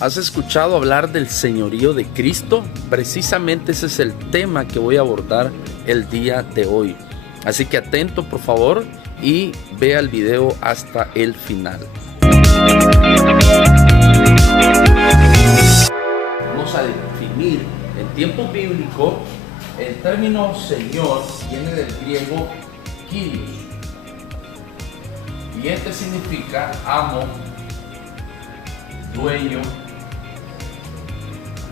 ¿Has escuchado hablar del señorío de Cristo? Precisamente ese es el tema que voy a abordar el día de hoy. Así que atento por favor y vea el video hasta el final. Vamos a definir en tiempo bíblico el término Señor viene del griego Kyrios. Y este significa amo, dueño,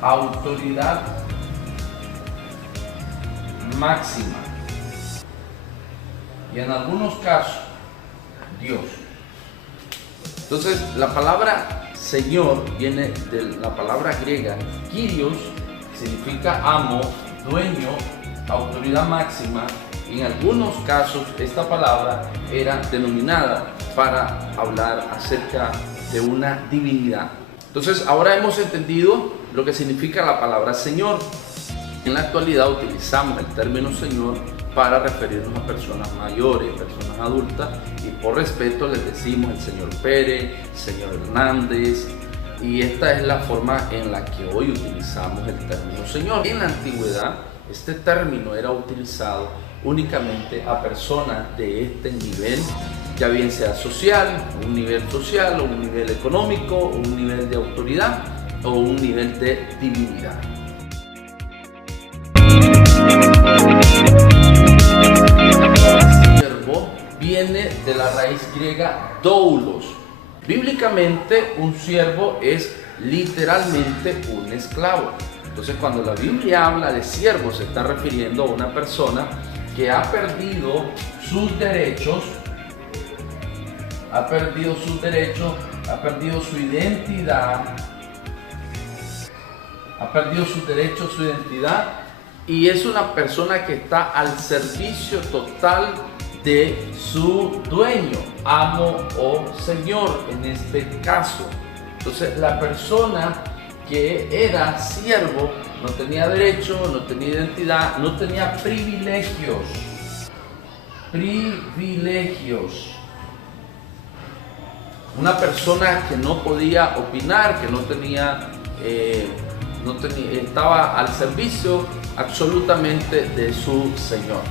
autoridad máxima y en algunos casos Dios. Entonces la palabra Señor viene de la palabra griega Kyrios, significa amo, dueño, autoridad máxima, y en algunos casos esta palabra era denominada para hablar acerca de una divinidad. Entonces ahora hemos entendido lo que significa la palabra Señor. En la actualidad utilizamos el término Señor para referirnos a personas mayores, personas adultas, y por respeto les decimos el señor Pérez, señor Hernández, y esta es la forma en la que hoy utilizamos el término Señor. En la antigüedad este término era utilizado únicamente a personas de este nivel, ya bien sea social, un nivel social, o un nivel económico, o un nivel de autoridad, o un nivel de divinidad. Siervo viene de la raíz griega doulos. Bíblicamente, un siervo es literalmente un esclavo. Entonces, cuando la Biblia habla de siervo, se está refiriendo a una persona que ha perdido sus derechos, ha perdido su identidad, ha perdido sus derechos, su identidad, y es una persona que está al servicio total de su dueño, amo o señor en este caso. Entonces la persona que era siervo no tenía derecho, no tenía identidad, no tenía privilegios. Una persona que no podía opinar, que no tenía, estaba al servicio absolutamente de su señor.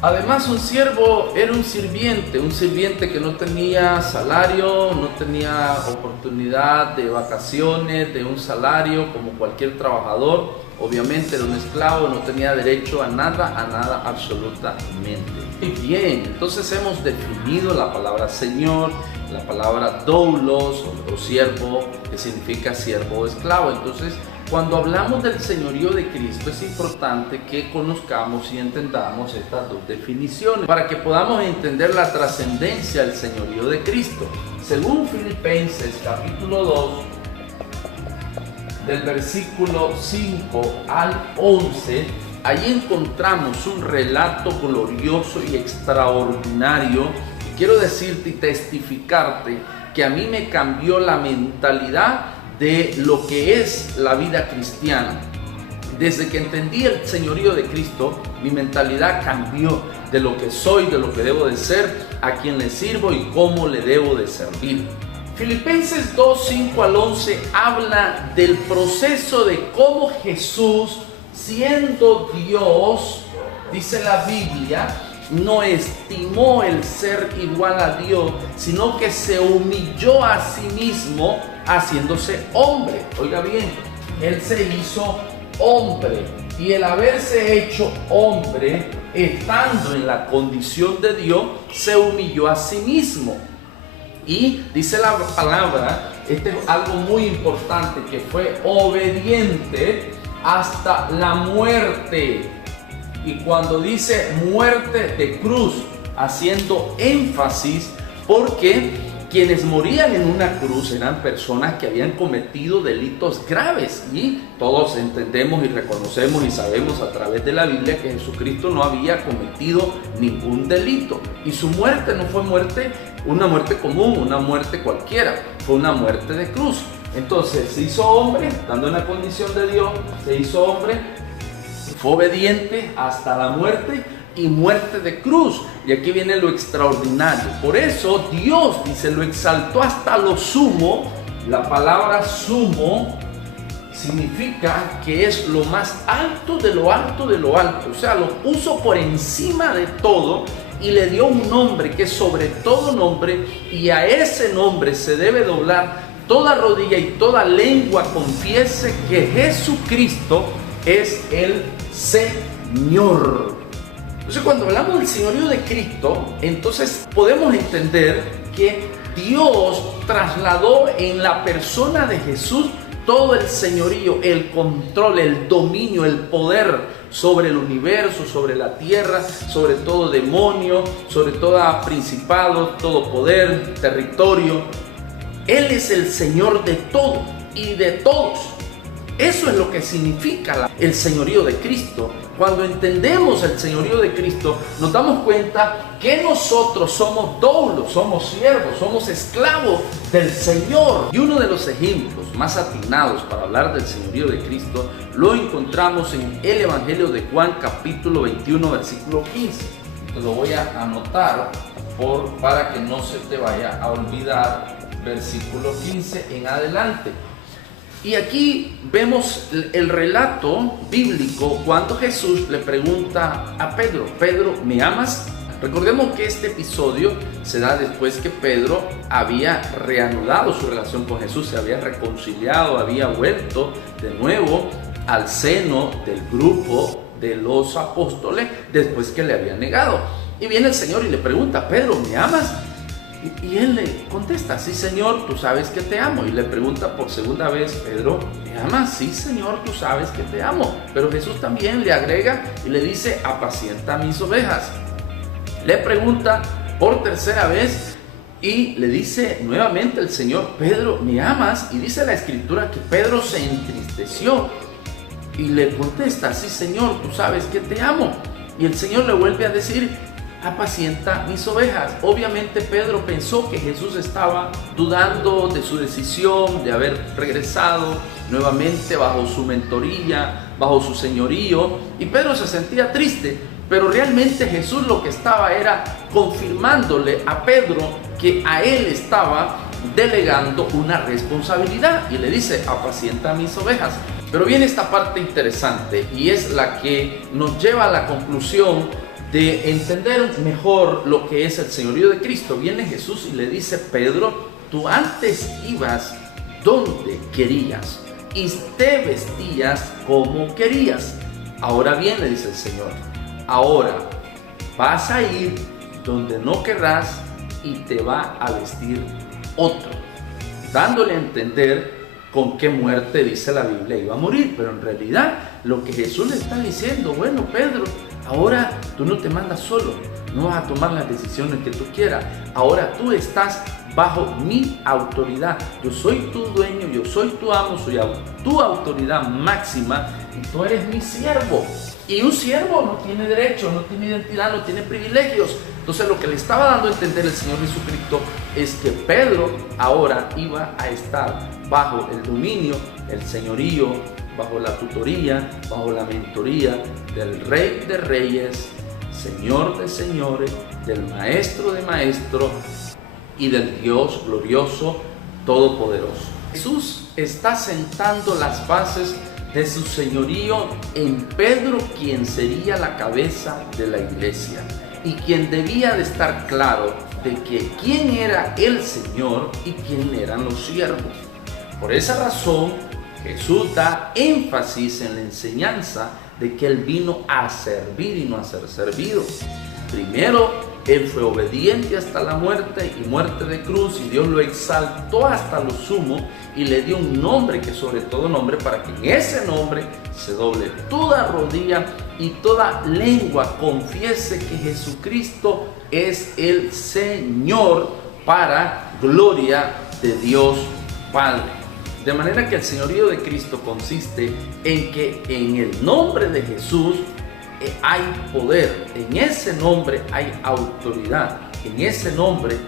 Además, un siervo era un sirviente que no tenía salario, no tenía oportunidad de vacaciones, de un salario como cualquier trabajador. Obviamente era un esclavo, no tenía derecho a nada absolutamente. Y bien, entonces hemos definido la palabra Señor, la palabra doulos o siervo, que significa siervo o esclavo. Entonces, cuando hablamos del señorío de Cristo, es importante que conozcamos y entendamos estas dos definiciones para que podamos entender la trascendencia del señorío de Cristo. Según Filipenses capítulo 2, del versículo 5 al 11, allí encontramos un relato glorioso y extraordinario. Y quiero decirte y testificarte que a mí me cambió la mentalidad de lo que es la vida cristiana. Desde que entendí el señorío de Cristo, mi mentalidad cambió de lo que soy, de lo que debo de ser, a quien le sirvo y cómo le debo de servir. Filipenses 2, 5 al 11 habla del proceso de cómo Jesús, siendo Dios, dice la Biblia, no estimó el ser igual a Dios, sino que se humilló a sí mismo haciéndose hombre. Oiga bien, Él se hizo hombre, y el haberse hecho hombre, estando en la condición de Dios, se humilló a sí mismo. Y dice la palabra, este es algo muy importante, que fue obediente hasta la muerte. Y cuando dice muerte de cruz, haciendo énfasis, porque quienes morían en una cruz eran personas que habían cometido delitos graves, y todos entendemos y reconocemos y sabemos a través de la Biblia que Jesucristo no había cometido ningún delito, y su muerte no fue una muerte común, una muerte cualquiera, fue una muerte de cruz. Entonces se hizo hombre, estando en la condición de Dios, se hizo hombre, fue obediente hasta la muerte, y muerte de cruz. Y aquí viene lo extraordinario. Por eso Dios, dice, lo exaltó hasta lo sumo La palabra sumo significa que es lo más alto de lo alto de lo alto. O sea, lo puso por encima de todo y le dio un nombre que es sobre todo nombre, y a ese nombre se debe doblar toda rodilla y toda lengua confiese que Jesucristo es el Señor. Entonces, cuando hablamos del señorío de Cristo, entonces podemos entender que Dios trasladó en la persona de Jesús todo el señorío, el control, el dominio, el poder sobre el universo, sobre la tierra, sobre todo demonio, sobre todo principado, todo poder, territorio. Él es el Señor de todo y de todos. Eso es lo que significa el señorío de Cristo. Cuando entendemos el señorío de Cristo, nos damos cuenta que nosotros somos doulos, somos siervos, somos esclavos del Señor. Y uno de los ejemplos más atinados para hablar del señorío de Cristo lo encontramos en el Evangelio de Juan, capítulo 21, versículo 15. Te lo voy a anotar para que no se te vaya a olvidar, versículo 15 en adelante. Y aquí vemos el relato bíblico cuando Jesús le pregunta a Pedro: Pedro, ¿me amas? Recordemos que este episodio se da después que Pedro había reanudado su relación con Jesús, se había reconciliado, había vuelto de nuevo al seno del grupo de los apóstoles después que le había negado. Y viene el Señor y le pregunta: Pedro, ¿me amas? Y él le contesta: sí, Señor, tú sabes que te amo. Y le pregunta por segunda vez: Pedro, ¿me amas? Sí, Señor, tú sabes que te amo. Pero Jesús también le agrega y le dice: apacienta mis ovejas. Le pregunta por tercera vez y le dice nuevamente el Señor: Pedro, ¿me amas? Y dice la Escritura que Pedro se entristeció y le contesta: sí, Señor, tú sabes que te amo. Y el Señor le vuelve a decir: apacienta mis ovejas. Obviamente Pedro pensó que Jesús estaba dudando de su decisión de haber regresado nuevamente bajo su mentoría, bajo su señorío, y Pedro se sentía triste, pero realmente Jesús lo que estaba era confirmándole a Pedro que a él estaba delegando una responsabilidad, y le dice: apacienta mis ovejas. Pero viene esta parte interesante y es la que nos lleva a la conclusión de entender mejor lo que es el señorío de Cristo. Viene Jesús y le dice: Pedro, tú antes ibas donde querías y te vestías como querías. Ahora bien, le dice el Señor, ahora vas a ir donde no querrás y te va a vestir otro, dándole a entender con qué muerte, dice la Biblia, iba a morir. Pero en realidad lo que Jesús le está diciendo: bueno, Pedro, ahora tú no te mandas solo, no vas a tomar las decisiones que tú quieras. Ahora tú estás bajo mi autoridad. Yo soy tu dueño, yo soy tu amo, soy tu autoridad máxima y tú eres mi siervo. Y un siervo no tiene derechos, no tiene identidad, no tiene privilegios. Entonces lo que le estaba dando a entender el Señor Jesucristo es que Pedro ahora iba a estar bajo el dominio, el señorío, bajo la tutoría, bajo la mentoría del Rey de Reyes, Señor de Señores, del Maestro de Maestros y del Dios glorioso, todopoderoso. Jesús está sentando las bases de su señorío en Pedro, quien sería la cabeza de la iglesia y quien debía de estar claro de que quién era el Señor y quién eran los siervos. Por esa razón, Jesús da énfasis en la enseñanza de que Él vino a servir y no a ser servido. Primero, Él fue obediente hasta la muerte y muerte de cruz, y Dios lo exaltó hasta lo sumo y le dio un nombre que sobre todo nombre, para que en ese nombre se doble toda rodilla y toda lengua confiese que Jesucristo es el Señor, para gloria de Dios Padre. De manera que el señorío de Cristo consiste en que en el nombre de Jesús hay poder, en ese nombre hay autoridad, en ese nombre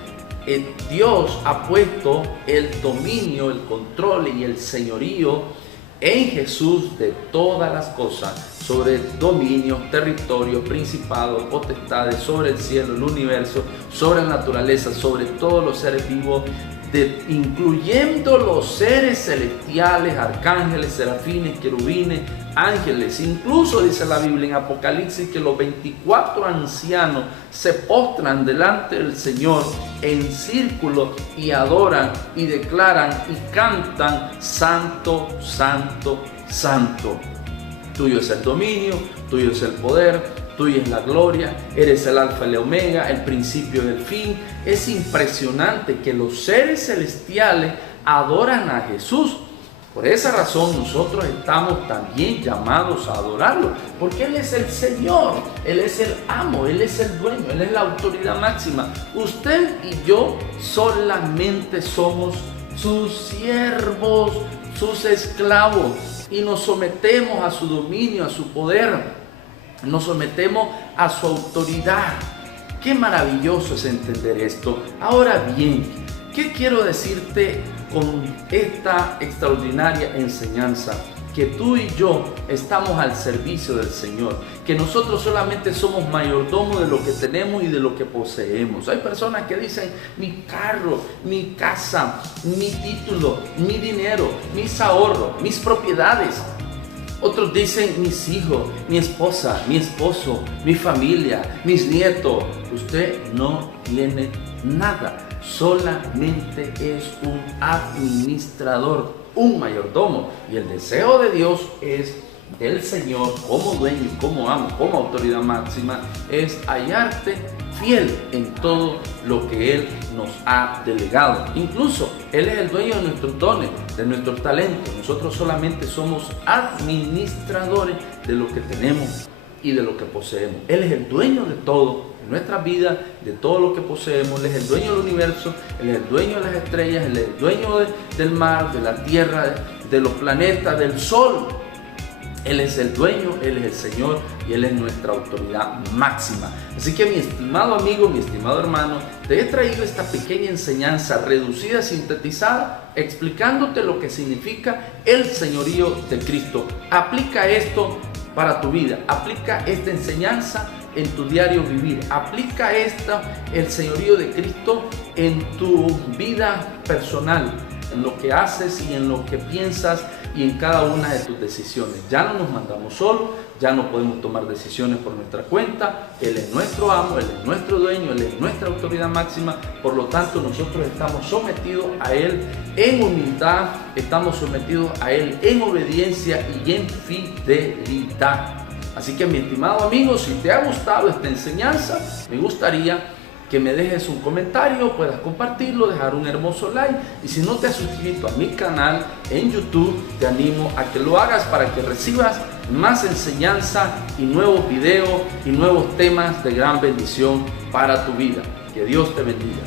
Dios ha puesto el dominio, el control y el señorío en Jesús de todas las cosas, sobre dominios, territorios, principados, potestades, sobre el cielo, el universo, sobre la naturaleza, sobre todos los seres vivos, incluyendo los seres celestiales, arcángeles, serafines, querubines, ángeles. Incluso dice la Biblia en Apocalipsis que los 24 ancianos se postran delante del Señor en círculo y adoran y declaran y cantan: Santo, Santo, Santo. Tuyo es el dominio, tuyo es el poder, tuya es la gloria, eres el alfa y el omega, el principio y el fin. Es impresionante que los seres celestiales adoran a Jesús. Por esa razón nosotros estamos también llamados a adorarlo, porque Él es el Señor, Él es el amo, Él es el dueño, Él es la autoridad máxima. Usted y yo solamente somos sus siervos, sus esclavos, y nos sometemos a su dominio, a su poder. Nos sometemos a su autoridad. Qué maravilloso es entender esto. Ahora bien, ¿qué quiero decirte con esta extraordinaria enseñanza? Que tú y yo estamos al servicio del Señor, que nosotros solamente somos mayordomos de lo que tenemos y de lo que poseemos. Hay personas que dicen: mi carro, mi casa, mi título, mi dinero, mis ahorros, mis propiedades. Otros dicen: mis hijos, mi esposa, mi esposo, mi familia, mis nietos. Usted no tiene nada, solamente es un administrador, un mayordomo. Y el deseo de Dios es del Señor, como dueño y como amo, como autoridad máxima, es hallarte fiel en todo lo que Él nos ha delegado. Incluso Él es el dueño de nuestros dones, de nuestros talentos. Nosotros solamente somos administradores de lo que tenemos y de lo que poseemos. Él es el dueño de todo, de nuestras vidas, de todo lo que poseemos. Él es el dueño del universo, Él es el dueño de las estrellas, Él es el dueño del mar, de la tierra, de los planetas, del sol. Él es el dueño, Él es el Señor y Él es nuestra autoridad máxima. Así que, mi estimado amigo, mi estimado hermano, te he traído esta pequeña enseñanza reducida, sintetizada, explicándote lo que significa el señorío de Cristo. Aplica esto para tu vida, aplica esta enseñanza en tu diario vivir, aplica el señorío de Cristo en tu vida personal, en lo que haces y en lo que piensas y en cada una de tus decisiones. Ya no nos mandamos solos, ya no podemos tomar decisiones por nuestra cuenta. Él es nuestro amo, Él es nuestro dueño, Él es nuestra autoridad máxima. Por lo tanto, nosotros estamos sometidos a Él en humildad, estamos sometidos a Él en obediencia y en fidelidad. Así que, mi estimado amigo, si te ha gustado esta enseñanza, me gustaría que me dejes un comentario, puedas compartirlo, dejar un hermoso like. Y si no te has suscrito a mi canal en YouTube, te animo a que lo hagas para que recibas más enseñanza y nuevos videos y nuevos temas de gran bendición para tu vida. Que Dios te bendiga.